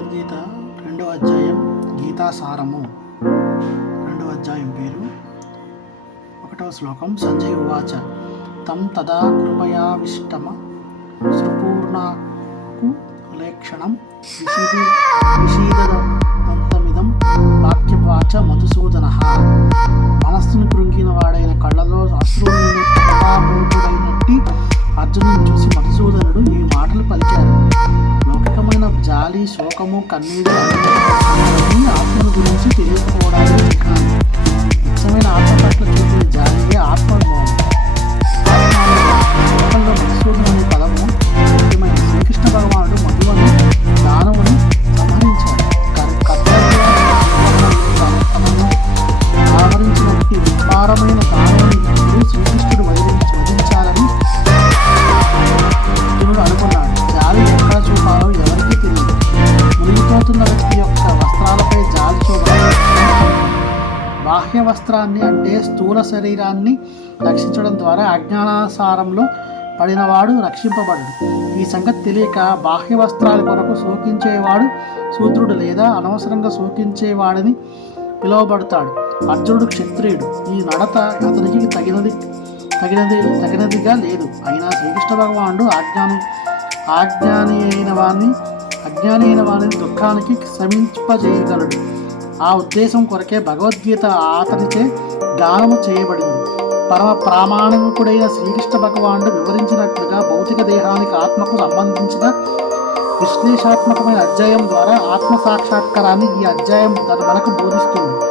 భగవద్గీత రెండవ అధ్యాయం గీతాసారము రెండవ అధ్యాయం పేరు. ఒకటవ శ్లోకం సంజయ్ ఉవాచ. తం తదా కృపయావిష్టమ సృపూర్ణకు లేక్షణం విషీది విషీదదంతమిదం వాక్యవాచ మధుసూదన. మనస్ శోకము కన్నీరు వస్త్రాన్ని అంటే స్థూల శరీరాన్ని రక్షించడం ద్వారా అజ్ఞానాసారంలో పడినవాడు రక్షింపబడడు. ఈ సంగతి తెలియక బాహ్య వస్త్రాల కొరకు శోకించేవాడు సూత్రుడు లేదా అనవసరంగా శోకించేవాడని పిలువబడతాడు. అర్జునుడు క్షత్రియుడు. ఈ నడత అతనికి తగినది తగినది తగినదిగా లేదు. అయినా శ్రీకృష్ణ భగవానుడు ఆజ్ఞాని ఆజ్ఞాని అయిన వారిని అజ్ఞాని అయిన వారిని దుఃఖానికి శ్రమింపజేయగలడు ఆ ఉద్దేశం కొరకే భగవద్గీత అతనిచే గానము చేయబడింది. పరమ ప్రామాణికుడైన శ్రీకృష్ణ భగవానుడు వివరించినట్లుగా భౌతిక దేహానికి ఆత్మకు సంబంధించిన విశ్లేషాత్మకమైన అధ్యాయం ద్వారా ఆత్మ సాక్షాత్కారాన్ని ఈ అధ్యాయం తన మనకు బోధిస్తుంది.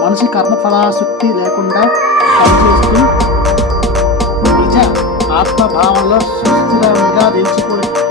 మనిషి కర్మఫలాశక్తి లేకుండా పనిచేస్తూ నిజ ఆత్మభావంలో సుస్థిరంగా నిలిచిపోయి